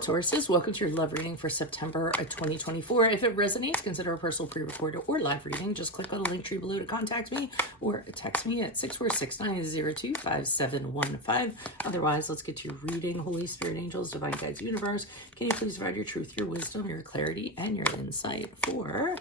Tauruses, welcome to your love reading for September of 2024. If it resonates, consider a personal pre-recorded or live reading. Just click on the link tree below to contact me or text me at 646-902-5715. Otherwise, let's get to your reading. Holy Spirit, angels, divine guides, universe, can you please provide your truth, your wisdom, your clarity, and your insight for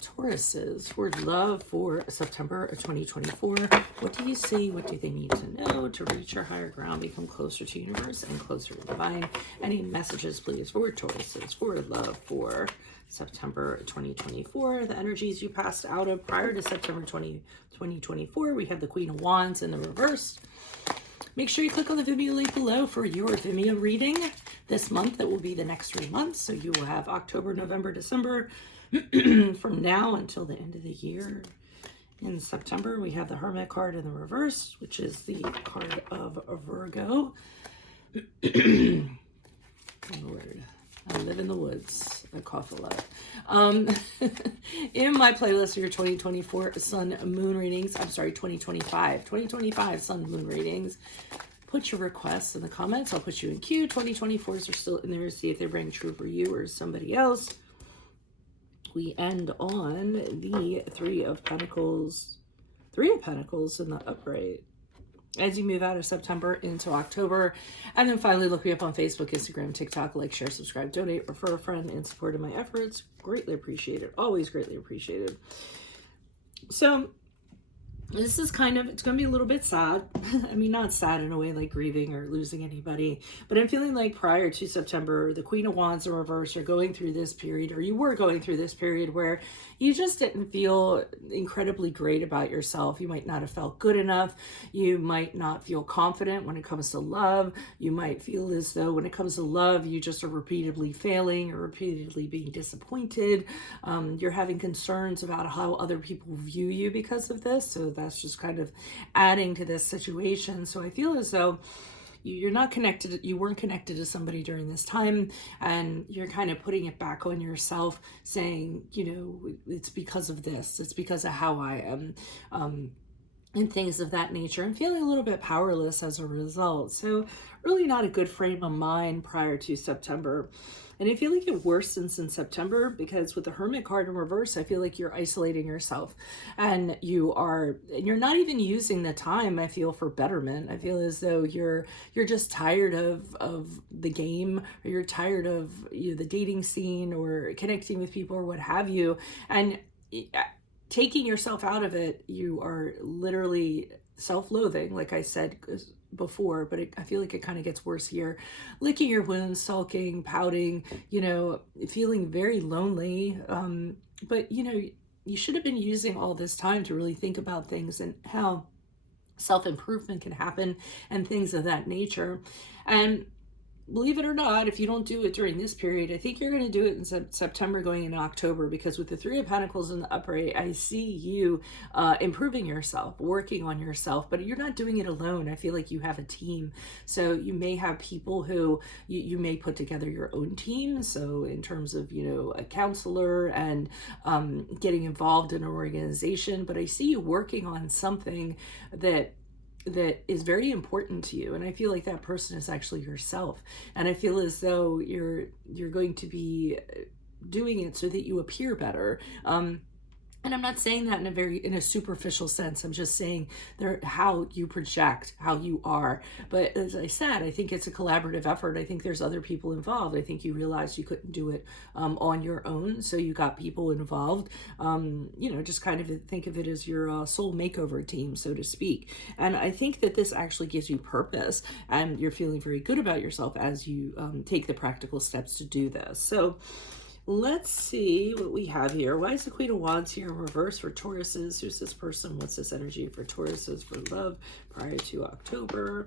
Tauruses for love for September of 2024. What do you see? What do they need to know to reach your higher ground, become closer to universe and closer to divine? Any messages, please, for Tauruses for love for September 2024? The energies you passed out of prior to September 2024. We have the Queen of Wands in the reverse. Make sure you click on the Vimeo link below for your Vimeo reading this month. That will be the next 3 months. So you will have October, November, December. From now until the end of the year. In September, we have the Hermit card in the reverse, which is the card of Virgo. Lord, I live in the woods. I cough a lot. In my playlist for your 2024 Sun Moon readings, I'm sorry, 2025 Sun Moon readings. Put your requests in the comments. I'll put you in queue. 2024s are still in there to see if they bring true for you or somebody else. We end on the Three of Pentacles in the upright as you move out of September into October. And then finally, look me up on Facebook, Instagram, TikTok, like, share, subscribe, donate, refer a friend in support of my efforts. Greatly appreciated. Always greatly appreciated. So this is kind of, it's going to be a little bit sad. I mean, not sad in a way like grieving or losing anybody, but I'm feeling like prior to September, the Queen of Wands in reverse, are going through this period, or you were going through this period where you just didn't feel incredibly great about yourself. You might not have felt good enough. You might not feel confident when it comes to love. You might feel as though when it comes to love, you just are repeatedly failing or repeatedly being disappointed. You're having concerns about how other people view you because of this. So that's just kind of adding to this situation. So I feel as though you're not connected, you weren't connected to somebody during this time, and you're kind of putting it back on yourself, saying, you know, it's because of this, it's because of how I am, and things of that nature, and feeling a little bit powerless as a result. So really not a good frame of mind prior to September. And I feel like it worsens in September because with the Hermit card in reverse, I feel like you're isolating yourself, and you're not even using the time, I feel, for betterment. I feel as though you're just tired of the game, or you're tired of, you know, the dating scene or connecting with people or what have you. And taking yourself out of it, you are literally self-loathing, like I said before, but I feel like it kind of gets worse here. Licking your wounds, sulking, pouting, you know, feeling very lonely. But, you know, you should have been using all this time to really think about things and how self-improvement can happen and things of that nature. And believe it or not, if you don't do it during this period, I think you're going to do it in September going into October, because with the Three of Pentacles in the upright, I see you improving yourself, working on yourself, but you're not doing it alone. I feel like you have a team. So you may have people who you may put together your own team. So in terms of, you know, a counselor and getting involved in an organization, but I see you working on something that is very important to you, and I feel like that person is actually yourself. And I feel as though you're going to be doing it so that you appear better. And I'm not saying that in a superficial sense. I'm just saying how you project, how you are. But as I said, I think it's a collaborative effort. I think there's other people involved. I think you realized you couldn't do it on your own, so you got people involved. You know, just kind of think of it as your soul makeover team, so to speak. And I think that this actually gives you purpose, and you're feeling very good about yourself as you take the practical steps to do this. So let's see what we have here. Why is the Queen of Wands here in reverse for Tauruses? Who's this person? What's this energy for Tauruses for love prior to October?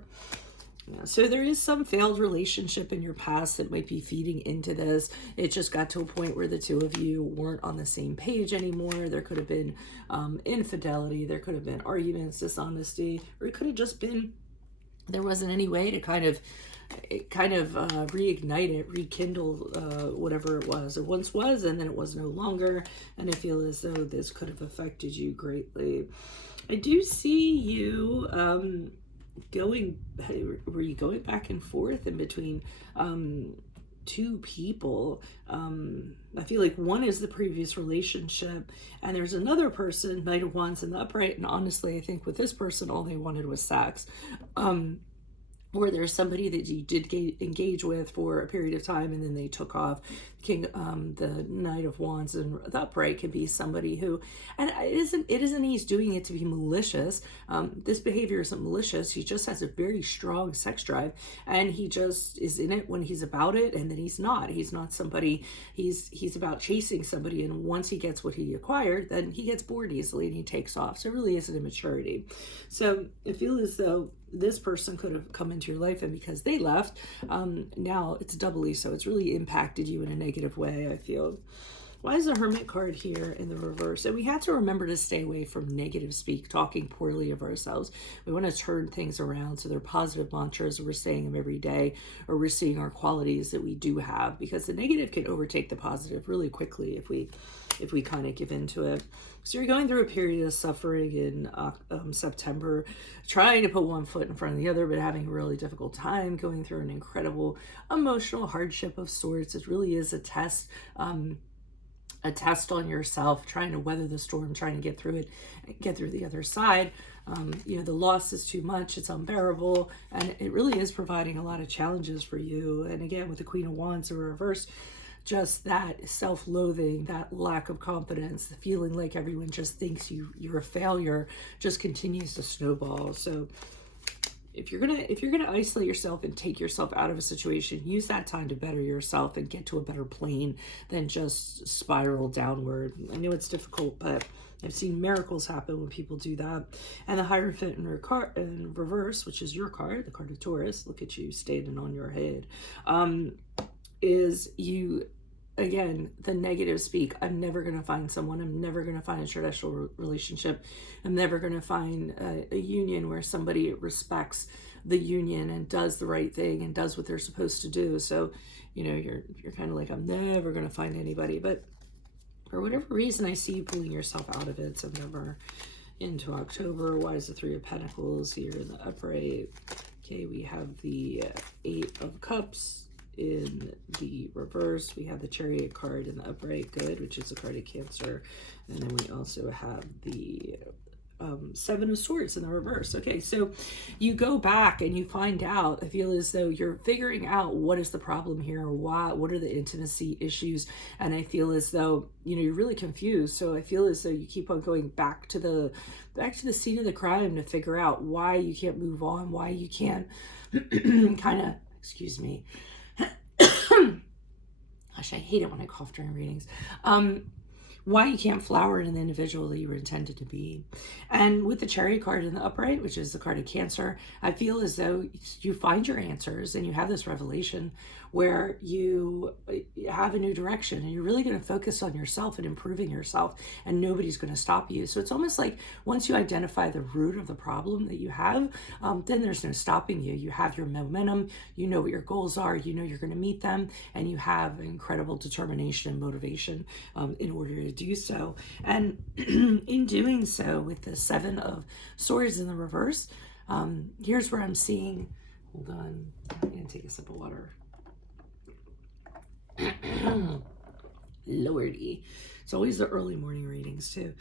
Yeah, so there is some failed relationship in your past that might be feeding into this. It just got to a point where the two of you weren't on the same page anymore. There could have been infidelity. There could have been arguments, dishonesty, or it could have just been there wasn't any way to kind of reignite it, rekindle whatever it once was, and then it was no longer. And I feel as though this could have affected you greatly. I do see you were you going back and forth in between two people? I feel like one is the previous relationship, and there's another person, Knight of Wands in the upright, and honestly, I think with this person, all they wanted was sex. Or there's somebody that you did engage with for a period of time and then they took off. The Knight of Wands and the upright can be somebody who, and it isn't he's doing it to be malicious. This behavior isn't malicious. He just has a very strong sex drive, and he just is in it when he's about it, and then he's not somebody, he's about chasing somebody, and once he gets what he acquired, then he gets bored easily and he takes off. So it really is an immaturity. So I feel as though this person could have come into your life, and because they left, now it's doubly so. It's really impacted you in a negative way, I feel. Why is the Hermit card here in the reverse? And we have to remember to stay away from negative speak, talking poorly of ourselves. We want to turn things around so they're positive mantras. We're saying them every day, or we're seeing our qualities that we do have, because the negative can overtake the positive really quickly if we kind of give into it. So you're going through a period of suffering in September, trying to put one foot in front of the other, but having a really difficult time, going through an incredible emotional hardship of sorts. It really is a test on yourself, trying to weather the storm, trying to get through it, get through the other side. The loss is too much, it's unbearable, and it really is providing a lot of challenges for you. And again, with the Queen of Wands in reverse, just that self-loathing, that lack of confidence, the feeling like everyone just thinks you're a failure, just continues to snowball. So if you're gonna isolate yourself and take yourself out of a situation, use that time to better yourself and get to a better plane than just spiral downward. I know it's difficult, but I've seen miracles happen when people do that. And the Hierophant in reverse, which is your card, the card of Taurus, look at you standing on your head, is you, again, the negative speak. I'm never going to find someone. I'm never going to find a traditional relationship. I'm never going to find a union where somebody respects the union and does the right thing and does what they're supposed to do. So, you're kind of like, I'm never going to find anybody. But for whatever reason, I see you pulling yourself out of it. September into October. Why is the Three of Pentacles here in the upright? Okay, we have the Eight of Cups in the reverse. We have the Chariot card in the upright, good, which is a card of Cancer. And then we also have the Seven of Swords in the reverse. Okay, so you go back and you find out, I feel as though you're figuring out what is the problem here, what are the intimacy issues, and I feel as though you're really confused. So I feel as though you keep on going back to the scene of the crime to figure out why you can't move on, why you can't kind of, excuse me, gosh, I hate it when I cough during readings. Why you can't flower in the individual that you were intended to be. And with the Chariot card in the upright, which is the card of Cancer, I feel as though you find your answers and you have this revelation where you have a new direction and you're really going to focus on yourself and improving yourself, and nobody's going to stop you. So it's almost like once you identify the root of the problem that you have, then there's no stopping you. You have your momentum, you know what your goals are, you know you're going to meet them, and you have incredible determination and motivation in order to do so. And in doing so, with the Seven of Swords in the reverse, here's where I'm seeing, hold on, I'm going to take a sip of water. Lordy. It's always the early morning readings too.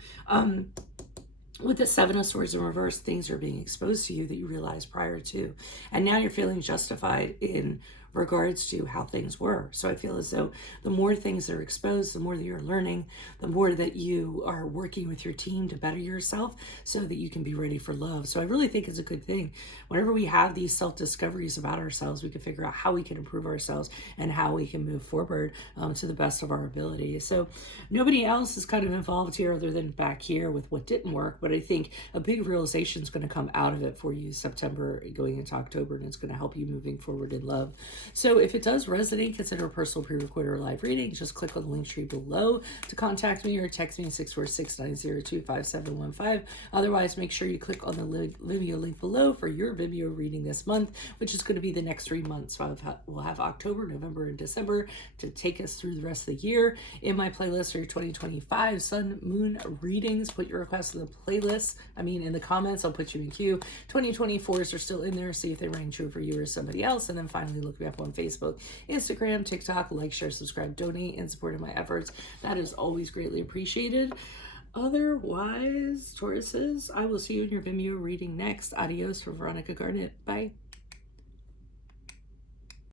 With the Seven of Swords in reverse, things are being exposed to you that you realized prior to. And now you're feeling justified in regards to how things were. So I feel as though the more things are exposed, the more that you're learning, the more that you are working with your team to better yourself so that you can be ready for love. So I really think it's a good thing. Whenever we have these self-discoveries about ourselves, we can figure out how we can improve ourselves and how we can move forward to the best of our ability. So nobody else is kind of involved here other than back here with what didn't work. But I think a big realization is going to come out of it for you September going into October, and it's going to help you moving forward in love. So if it does resonate, consider a personal pre-recorded or live reading. Just click on the link tree below to contact me or text me at 646-902-5715. Otherwise, make sure you click on the Vimeo link below for your Vimeo reading this month, which is going to be the next 3 months. So we'll have October, November, and December to take us through the rest of the year. In my playlist are your 2025 Sun Moon readings. Put your requests in the playlist. In the comments. I'll put you in queue. 2024s are still in there. See if they rang true for you or somebody else. And then finally, look me up on Facebook, Instagram, TikTok. Like, share, subscribe, donate, and support my efforts. That is always greatly appreciated. Otherwise, Tauruses, I will see you in your Vimeo reading next. Adios for Veronica Garnett. Bye.